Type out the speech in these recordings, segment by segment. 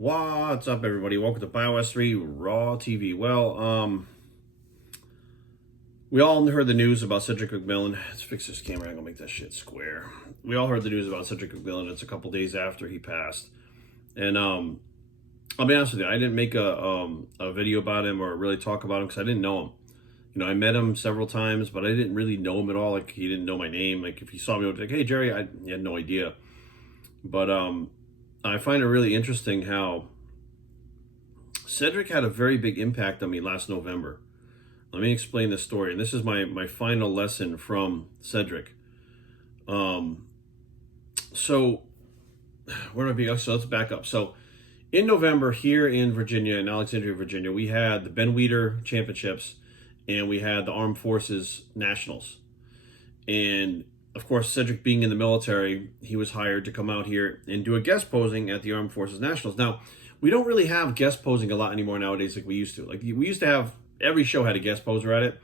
What's up, everybody? Welcome to BioS3 Raw TV. We all heard the news about Cedric McMillan. Let's fix this camera. I'm gonna make that shit square. We all heard the news about Cedric McMillan. It's a couple days after he passed, and I'll be honest with you. I didn't make a video about him or really talk about him because I didn't know him. You know, I met him several times, but I didn't really know him at all. Like, he didn't know my name. Like, if he saw me, he would be like, "Hey, Jerry," he had no idea. But I find it really interesting how Cedric had a very big impact on me last November. Let me explain this story. And this is my final lesson from Cedric. So where do I be? So let's back up. So in November here in Virginia, in Alexandria, Virginia, we had the Ben Weider Championships and we had the Armed Forces Nationals. And of course, Cedric being in the military, he was hired to come out here and do a guest posing at the Armed Forces Nationals. Now, we don't really have guest posing a lot anymore nowadays like we used to. Like, we used to have, every show had a guest poser at it.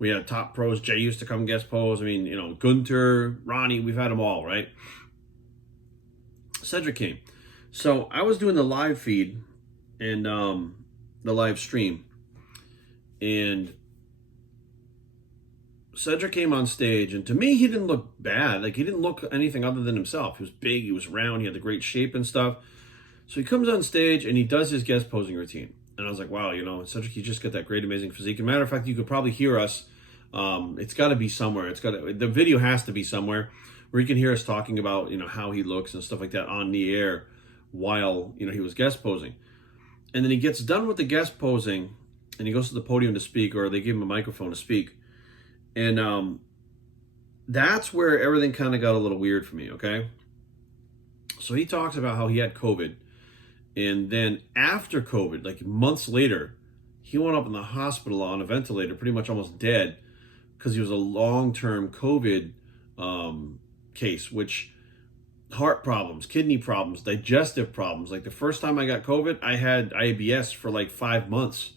We had top pros. Jay used to come guest pose. I mean, you know, Gunter, Ronnie, we've had them all, right? Cedric came. So I was doing the live feed and the live stream. And Cedric came on stage, and to me, he didn't look bad. Like, he didn't look anything other than himself. He was big, he was round, he had the great shape and stuff. So he comes on stage, and he does his guest posing routine. And I was like, wow, you know, Cedric, you just got that great, amazing physique. As a matter of fact, you could probably hear us. It's got to be somewhere. The video has to be somewhere where you can hear us talking about, you know, how he looks and stuff like that on the air while, you know, he was guest posing. And then he gets done with the guest posing, and he goes to the podium to speak, or they give him a microphone to speak. And that's where everything kind of got a little weird for me, okay? So he talks about how he had COVID. And then after COVID, like months later, he went up in the hospital on a ventilator, pretty much almost dead, because he was a long-term COVID case, which heart problems, kidney problems, digestive problems. Like, the first time I got COVID, I had IBS for like 5 months.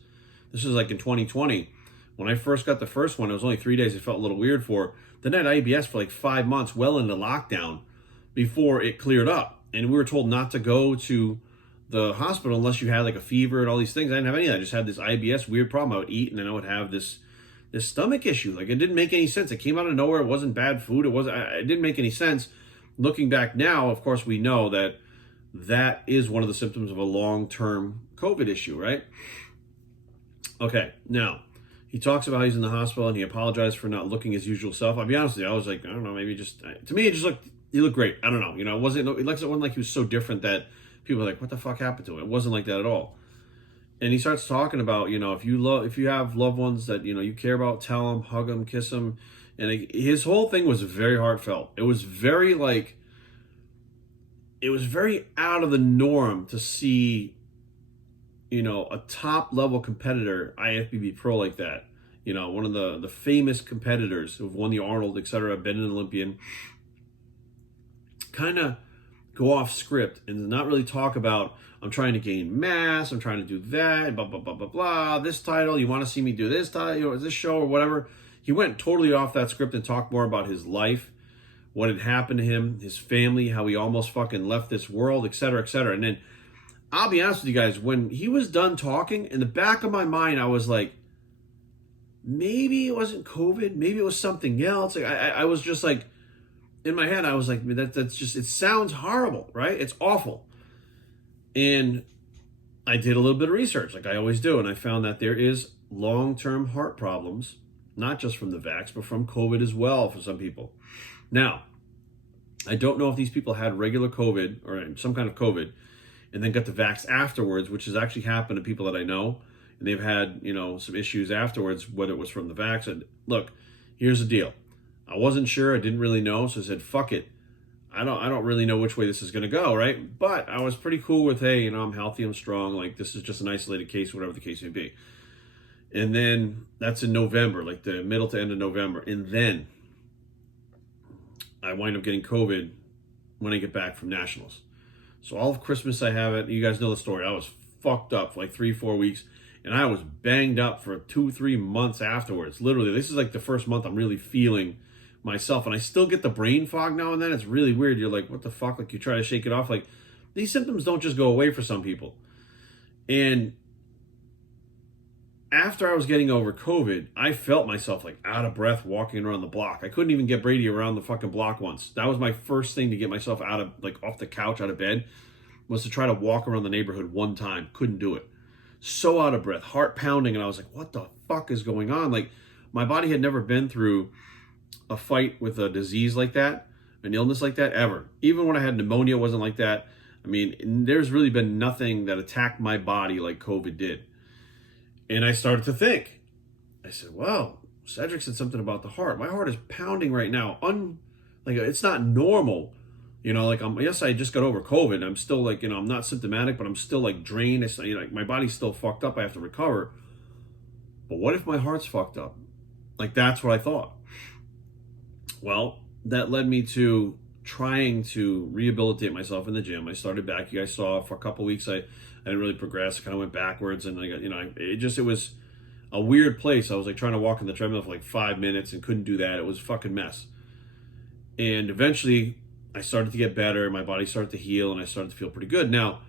This was like in 2020. When I first got the first one, it was only 3 days. It felt a little weird for. Then I had IBS for like 5 months, well into lockdown, before it cleared up. And we were told not to go to the hospital unless you had like a fever and all these things. I didn't have any of that. I just had this IBS weird problem. I would eat and then I would have this stomach issue. Like, it didn't make any sense. It came out of nowhere. It wasn't bad food. It didn't make any sense. Looking back now, of course, we know that that is one of the symptoms of a long-term COVID issue, right? Okay, now, he talks about he's in the hospital and he apologized for not looking his usual self. I'll be honest with you, I was like, I don't know, maybe just, to me, it just looked, he looked great. I don't know, you know, it wasn't like he was so different that people were like, what the fuck happened to him? It wasn't like that at all. And he starts talking about, you know, if you have loved ones that, you know, you care about, tell them, hug them, kiss them. And his whole thing was very heartfelt. It was very out of the norm to see, you know, a top level competitor, IFBB pro like that, you know, one of the famous competitors who've won the Arnold, etc., been an Olympian, kind of go off script and not really talk about, I'm trying to gain mass, I'm trying to do that, blah, blah, blah, blah, blah, this title, you want to see me do this title, you know, this show or whatever. He went totally off that script and talked more about his life, what had happened to him, his family, how he almost fucking left this world, etc., etc. And then, I'll be honest with you guys, when he was done talking, in the back of my mind, I was like, maybe it wasn't COVID, maybe it was something else. Like, I was just like, in my head, I was like, that's just, it sounds horrible, right? It's awful. And I did a little bit of research, like I always do, and I found that there is long-term heart problems, not just from the vax, but from COVID as well for some people. Now, I don't know if these people had regular COVID or some kind of COVID and then got the vax afterwards, which has actually happened to people that I know, and they've had, you know, some issues afterwards, whether it was from the vax. And look, here's the deal. I wasn't sure. I didn't really know, so I said, fuck it. I don't really know which way this is going to go, right? But I was pretty cool with, hey, you know, I'm healthy, I'm strong. Like, this is just an isolated case, whatever the case may be. And then that's in November, like the middle to end of November. And then I wind up getting COVID when I get back from nationals. So all of Christmas I have it. You guys know the story. I was fucked up for like 3-4 weeks. And I was banged up for 2-3 months afterwards. Literally, this is like the first month I'm really feeling myself. And I still get the brain fog now and then. It's really weird. You're like, what the fuck? Like, you try to shake it off. Like, these symptoms don't just go away for some people. And after I was getting over COVID, I felt myself like out of breath walking around the block. I couldn't even get Brady around the fucking block once. That was my first thing to get myself out of, like, off the couch, out of bed, was to try to walk around the neighborhood one time. Couldn't do it. So out of breath, heart pounding, and I was like, what the fuck is going on? Like, my body had never been through a fight with a disease like that, an illness like that, ever. Even when I had pneumonia, it wasn't like that. I mean, there's really been nothing that attacked my body like COVID did. And I started to think. I said, well, Cedric said something about the heart. My heart is pounding right now. Like, it's not normal. You know, like, yes, I just got over COVID. I'm still, like, you know, I'm not symptomatic, but I'm still, like, drained. It's, you know, like, my body's still fucked up. I have to recover. But what if my heart's fucked up? Like, that's what I thought. Well, that led me to trying to rehabilitate myself in the gym. I started back. You guys saw for a couple weeks, I didn't really progress. I kind of went backwards, and I got, you know, it was a weird place. I was like trying to walk on the treadmill for like 5 minutes and couldn't do that. It was a fucking mess. And eventually I started to get better. My body started to heal, and I started to feel pretty good. Now,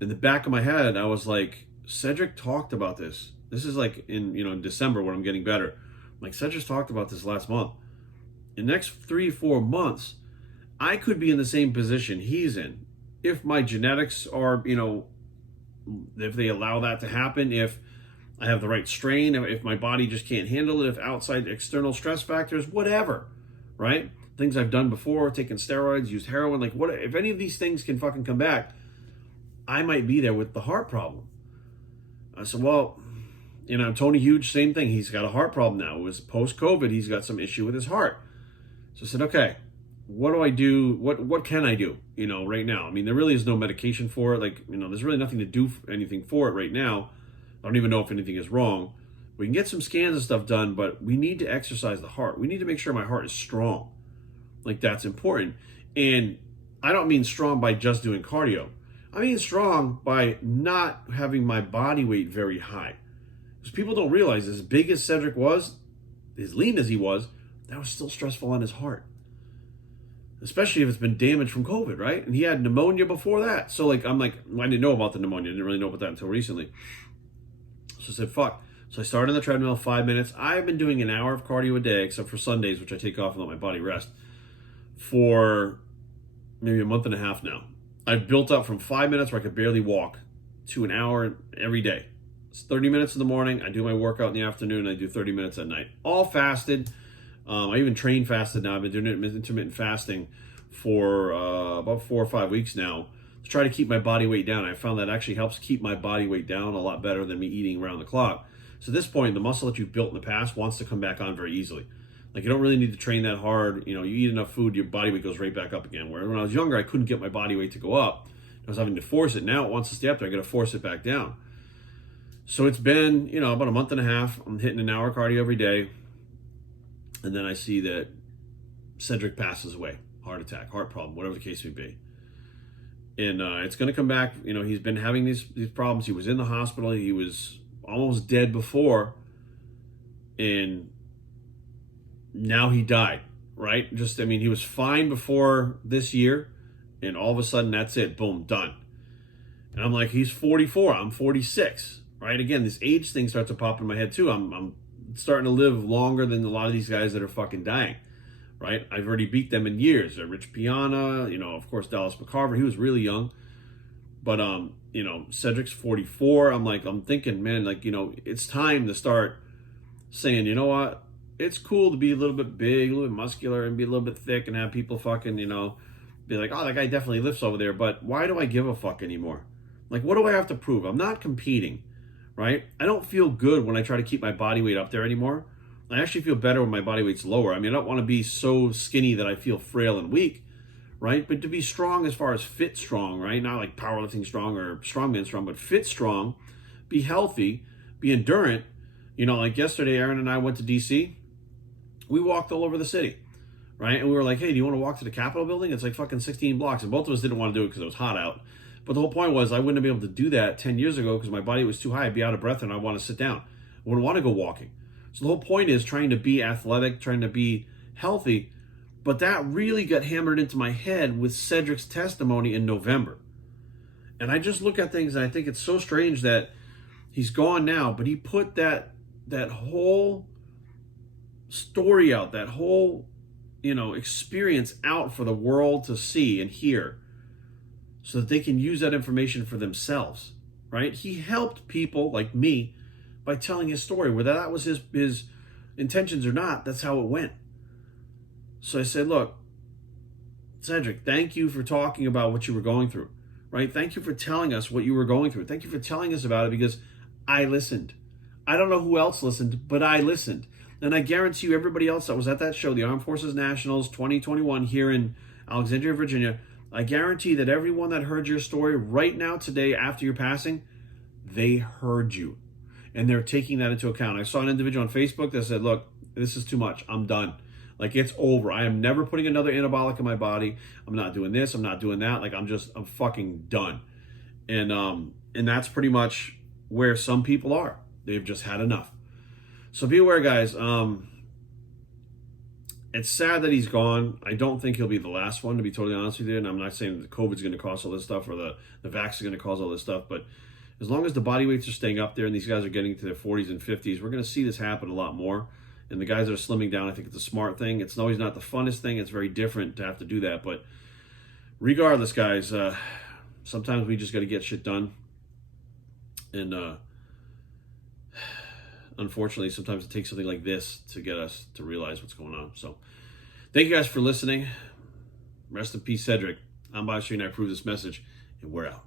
in the back of my head, I was like, Cedric talked about this. This is like in December when I'm getting better. Like, Cedric talked about this last month. In the next 3-4 months, I could be in the same position he's in. If my genetics are, if they allow that to happen, if I have the right strain, if my body just can't handle it, if outside external stress factors, whatever, right? Things I've done before, taken steroids, used heroin, like what if any of these things can fucking come back, I might be there with the heart problem. I said, well, Tony Huge, same thing. He's got a heart problem now. It was post-COVID. He's got some issue with his heart. So I said, okay, what do I do? What can I do, right now? I mean, there really is no medication for it. Like, there's really nothing to do anything for it right now. I don't even know if anything is wrong. We can get some scans and stuff done, but we need to exercise the heart. We need to make sure my heart is strong. Like, that's important. And I don't mean strong by just doing cardio. I mean strong by not having my body weight very high. Because people don't realize, as big as Cedric was, as lean as he was, that was still stressful on his heart. Especially if it's been damaged from COVID, right? And he had pneumonia before that. So, I didn't know about the pneumonia. I didn't really know about that until recently. So I said, fuck. So I started on the treadmill, 5 minutes. I've been doing an hour of cardio a day, except for Sundays, which I take off and let my body rest, for maybe a month and a half now. I've built up from 5 minutes where I could barely walk to an hour every day. It's 30 minutes in the morning. I do my workout in the afternoon. I do 30 minutes at night. All fasted. I even train fasted now. I've been doing intermittent fasting for about 4 or 5 weeks now to try to keep my body weight down. I found that actually helps keep my body weight down a lot better than me eating around the clock. So at this point, the muscle that you've built in the past wants to come back on very easily. Like, you don't really need to train that hard. You eat enough food, your body weight goes right back up again. Where when I was younger, I couldn't get my body weight to go up. I was having to force it. Now it wants to stay up there. I got to force it back down. So it's been, about a month and a half. I'm hitting an hour cardio every day. And then I see that Cedric passes away. Heart attack, heart problem, whatever the case may be. And it's going to come back. He's been having these problems. He was in the hospital. He was almost dead before. And now he died, right? He was fine before this year. And all of a sudden, that's it. Boom, done. And I'm like, he's 44. I'm 46, right? Again, this age thing starts to pop in my head too. I'm starting to live longer than a lot of these guys that are fucking dying, right? I've already beat them in years. Rich Piana, of course, Dallas McCarver. He was really young. But, Cedric's 44. I'm thinking, man, it's time to start saying, you know what? It's cool to be a little bit big, a little bit muscular, and be a little bit thick and have people fucking, be like, oh, that guy definitely lifts over there. But why do I give a fuck anymore? Like, what do I have to prove? I'm not competing, right? I don't feel good when I try to keep my body weight up there anymore. I actually feel better when my body weight's lower. I don't want to be so skinny that I feel frail and weak, right? But to be strong as far as fit strong, right? Not like powerlifting strong or strongman strong, but fit strong, be healthy, be endurant. Like yesterday, Aaron and I went to DC. We walked all over the city, right? And we were like, hey, do you want to walk to the Capitol building? It's like fucking 16 blocks. And both of us didn't want to do it because it was hot out. But the whole point was I wouldn't have been able to do that 10 years ago because my body was too high. I'd be out of breath and I want to sit down. I wouldn't want to go walking. So the whole point is trying to be athletic, trying to be healthy. But that really got hammered into my head with Cedric's testimony in November. And I just look at things and I think it's so strange that he's gone now, but he put that whole story out, that whole, experience out for the world to see and hear so that they can use that information for themselves, right? He helped people like me by telling his story. Whether that was his intentions or not, that's how it went. So I said, look, Cedric, thank you for talking about what you were going through, right? Thank you for telling us what you were going through. Thank you for telling us about it, because I listened. I don't know who else listened, but I listened. And I guarantee you, everybody else that was at that show, the Armed Forces Nationals 2021 here in Alexandria, Virginia, I guarantee that everyone that heard your story right now, today, after your passing, they heard you. And they're taking that into account. I saw an individual on Facebook that said, look, this is too much. I'm done. Like, it's over. I am never putting another anabolic in my body. I'm not doing this. I'm not doing that. Like, I'm fucking done. And that's pretty much where some people are. They've just had enough. So be aware, guys. It's sad that he's gone. I don't think he'll be the last one, to be totally honest with you. And I'm not saying that the COVID's going to cause all this stuff, or the vax is going to cause all this stuff. But as long as the body weights are staying up there and these guys are getting to their 40s and 50s, we're going to see this happen a lot more. And the guys that are slimming down, I think it's a smart thing. It's always not the funnest thing. It's very different to have to do that. But regardless, guys, sometimes we just got to get shit done. And unfortunately, sometimes it takes something like this to get us to realize what's going on. So thank you guys for listening. Rest in peace, Cedric. I'm Bob Street, and I approve this message, and we're out.